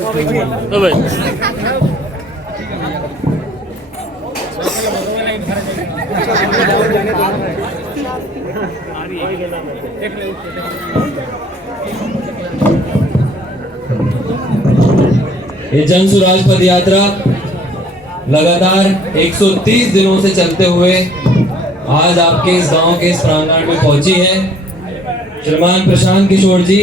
ये जन सुराज पद यात्रा लगातार 130 दिनों से चलते हुए आज आपके इस गांव के इस प्रांगण में पहुंची है। श्रीमान प्रशांत किशोर जी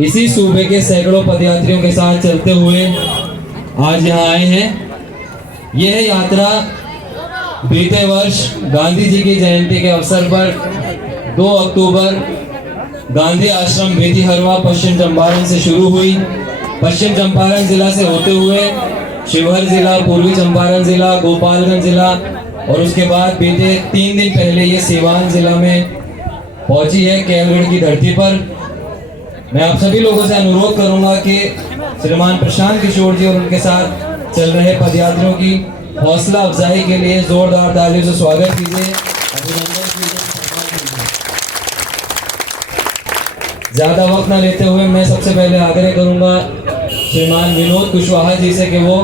इसी सूबे के सैकड़ों पदयात्रियों के साथ चलते हुए आज यहाँ आए हैं। यह यात्रा बीते वर्ष गांधी जी की जयंती के अवसर पर 2 अक्टूबर गांधी आश्रम बेतीहरवा पश्चिम चंपारण से शुरू हुई। पश्चिम चंपारण जिला से होते हुए शिवहर जिला, पूर्वी चंपारण जिला, गोपालगंज जिला और उसके बाद बीते 3 दिन पहले ये सीवान जिला में पहुंची है, केलगढ़ की धरती पर। मैं आप सभी लोगों से अनुरोध करूंगा कि श्रीमान प्रशांत किशोर जी और उनके साथ चल रहे पदयात्रियों की हौसला अफजाई के लिए जोरदार तालियों से स्वागत कीजिए, अभिनंदन कीजिए। ज्यादा वक्त न लेते हुए मैं सबसे पहले आग्रह करूंगा श्रीमान विनोद कुशवाहा जी से कि वो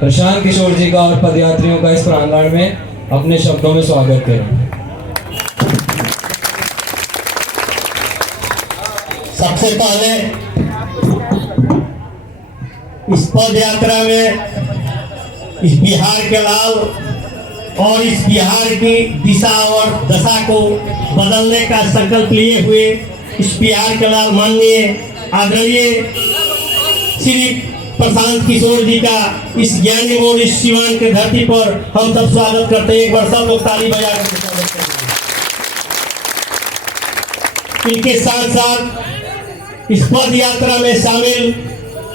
प्रशांत किशोर जी का और पदयात्रियों का इस प्रांगण में अपने शब्दों में स्वागत करें। सबसे पहले इस पद यात्रा में इस बिहार के लाल और इस बिहार की दिशा और दशा को बदलने का संकल्प लिए हुए इस बिहार के लाल माननीय आदरणीय श्री प्रशांत किशोर जी का इस ज्ञानी मोड़ इस सीवान के धरती पर हम सब स्वागत करते हैं। एक बार सब लोग ताली बजा कर स्वागत करते हैं। इनके साथ साथ इस पद यात्रा में शामिल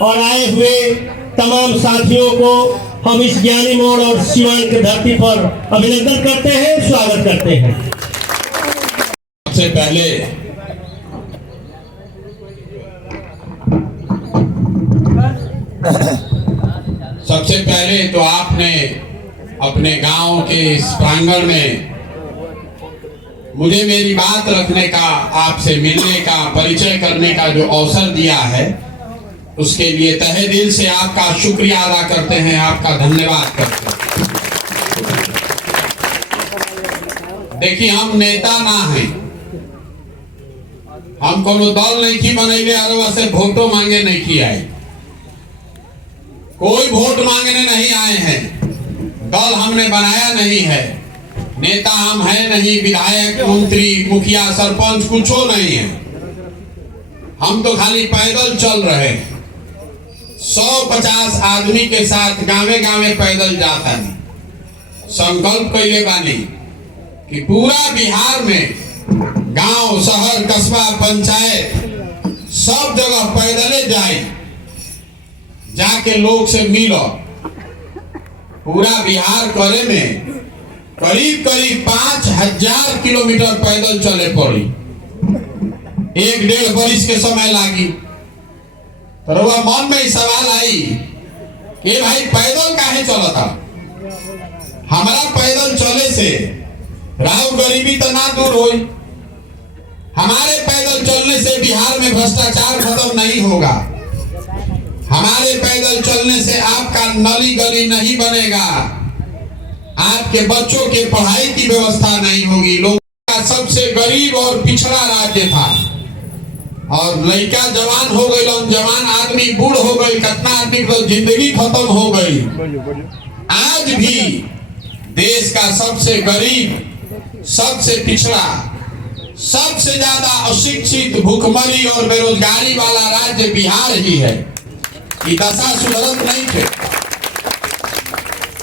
और आए हुए तमाम साथियों को हम इस ज्ञानी मोड़ और सीवान की धरती पर अभिनंदन करते हैं, स्वागत करते हैं। सबसे पहले तो आपने अपने गांव के इस प्रांगण में मुझे मेरी बात रखने का, आपसे मिलने का, परिचय करने का जो अवसर दिया है उसके लिए तहे दिल से आपका शुक्रिया अदा करते हैं, आपका धन्यवाद करते हैं। देखिए, हम नेता ना हैं, हम कोनो दल नहीं की बनैले और से वोटो मांगे नहीं की आए, कोई वोट मांगने नहीं आए हैं, दल हमने बनाया नहीं है, नेता हम हैं नहीं, विधायक, मंत्री, मुखिया, सरपंच कुछ नहीं है। हम तो खाली पैदल चल रहे हैं। 150 आदमी के साथ गावे गावे पैदल जाता है। संकल्प कैले बानी कि पूरा बिहार में गांव, शहर, कस्बा, पंचायत सब जगह पैदले जाए, जाके लोग से मिलो। पूरा बिहार करे में करीब 5000 किलोमीटर पैदल चले पड़ी, 1-1.5 वर्ष के समय लागी। तो वह मन में सवाल आई कि भाई पैदल काहे चलता? हमारा पैदल चले से राव गरीबी तो ना दूर होई, हमारे पैदल चलने से बिहार में भ्रष्टाचार खत्म नहीं होगा, हमारे पैदल चलने से आपका नली गली नहीं बनेगा, आपके बच्चों के पढ़ाई की व्यवस्था नहीं होगी। लोग का सबसे गरीब और पिछड़ा राज्य था और लड़का जवान हो गई, जवान आदमी बूढ़ हो गई, कितना आदमी तो जिंदगी खत्म हो गई। आज भी देश का सबसे गरीब, सबसे पिछड़ा, सबसे ज्यादा अशिक्षित, भूखमरी और बेरोजगारी वाला राज्य बिहार ही है। ये दशा सुधरत नहीं थे।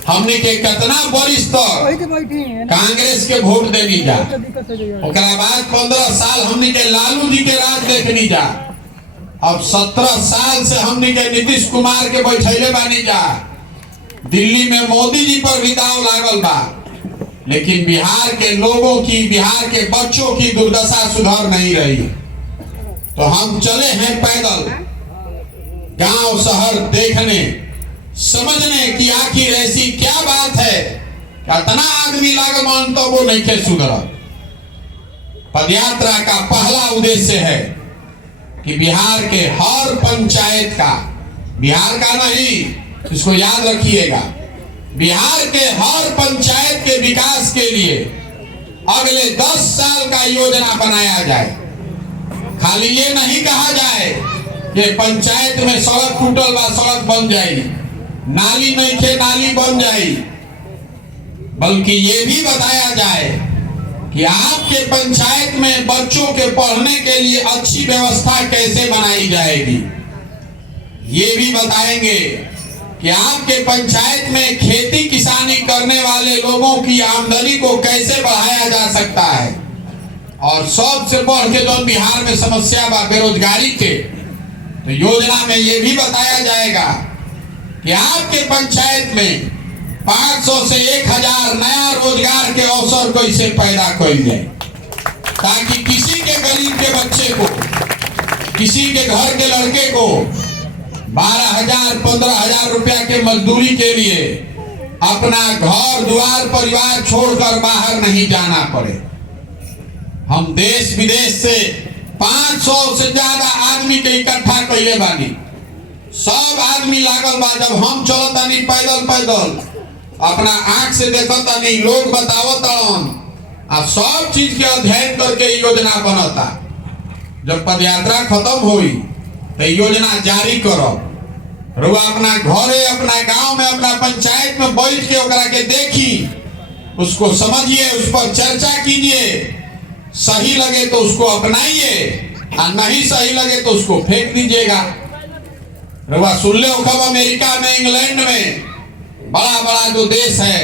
हमने के कितना वरिष्ठ कांग्रेस के वोट देनी जा, ओकरा बाद 15 साल हमने के लालू जी के राज देखनी जा, अब 17 साल से हमने के नीतीश कुमार के बैठैले बानी जा, दिल्ली में मोदी जी पर भी दाव लागल बा, लेकिन बिहार के लोगों की, बिहार के बच्चों की दुर्दशा सुधर नहीं रही। तो हम चले हैं पैदल गांव शहर देखने, समझने की आखिर ऐसी क्या बात है, कितना आदमी लागमान तो वो नहीं के सुधरा। पदयात्रा का पहला उद्देश्य है कि बिहार के हर पंचायत का, बिहार का नहीं, इसको याद रखिएगा। बिहार के हर पंचायत के विकास के लिए अगले 10 साल का योजना बनाया जाए। खाली ये नहीं कहा जाए कि पंचायत में सड़क टूटल बा सड़क बन जाई, नाली नहीं थे नाली बन जाई, बल्कि ये भी बताया जाए कि आपके पंचायत में बच्चों के पढ़ने के लिए अच्छी व्यवस्था कैसे बनाई जाएगी। ये भी बताएंगे कि आपके पंचायत में खेती किसानी करने वाले लोगों की आमदनी को कैसे बढ़ाया जा सकता है। और सबसे बढ़ के जो बिहार में समस्या बा बेरोजगारी के, तो योजना में ये भी बताया जाएगा कि आपके पंचायत में 500 से 1000 नया रोजगार के अवसर कैसे पैदा किया जाए, ताकि किसी के गरीब के बच्चे को, किसी के घर के लड़के को 12,000 15,000 रुपया के मजदूरी के लिए अपना घर द्वार परिवार छोड़कर बाहर नहीं जाना पड़े। हम देश विदेश से 500 से ज्यादा आदमी के इकट्ठा कैले बानी। सब आदमी लागल बा। जब हम चलतानी पैदल पैदल अपना आंख से देखतानी, लोग बतावत आ सब चीज के अध्ययन करके योजना बनता। जब पदयात्रा खत्म हुई तो योजना जारी करो। रुआ अपना घरे, अपना गांव में, अपना पंचायत में बैठ के ओकरा के देखी, उसको समझिए, उस पर चर्चा कीजिए। सही लगे तो उसको अपनाइए और नहीं सही लगे तो उसको फेंक दीजिएगा। रुआ सुन ले खब अमेरिका में, इंग्लैंड में, बड़ा बड़ा जो देश है,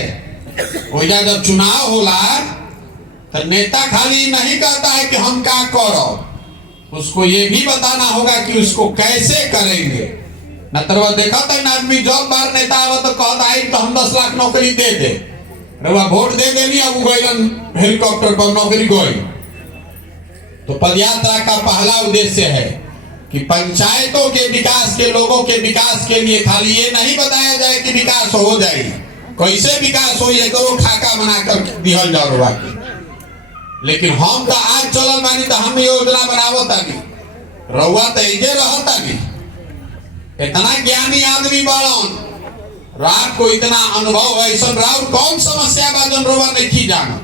वो जब चुनाव होला तो नेता खाली नहीं कहता है कि हम क्या करो, उसको ये भी बताना होगा कि उसको कैसे करेंगे। न तो देखा था ना आदमी जब बार नेता आवा तो कहता है तो हम 10 लाख नौकरी दे दे, रवा वोट दे देनी, अब गए हेलीकॉप्टर पर नौकरी गई। तो पदयात्रा का पहला उद्देश्य है कि पंचायतों के विकास के, लोगों के विकास के लिए खाली ये नहीं बताया जाए कि विकास हो जाए, कैसे विकास हो, ये करो खाका बनाकर दिहल जाओ रुआ। लेकिन हम तो आज चलल बानी तो हम योजना बनावो तानी, रउआ तो इजे रहता नहीं। इतना ज्ञानी आदमी बाड़न, रात को इतना अनुभव है, सब राउर कौन समस्या बा जन रउआ नहीं जाना,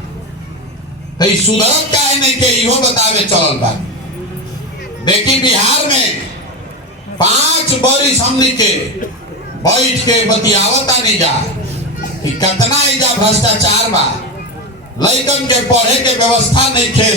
तो सुधरत काहे नहीं के इहो बतावे चलल बा। देखी बिहार में 5 बरिस हमनी के बैठ के बतियावता नहीं जा कि कितना इजा भ्रष्टाचार बा, लइकन के पढ़े के व्यवस्था नहीं खे।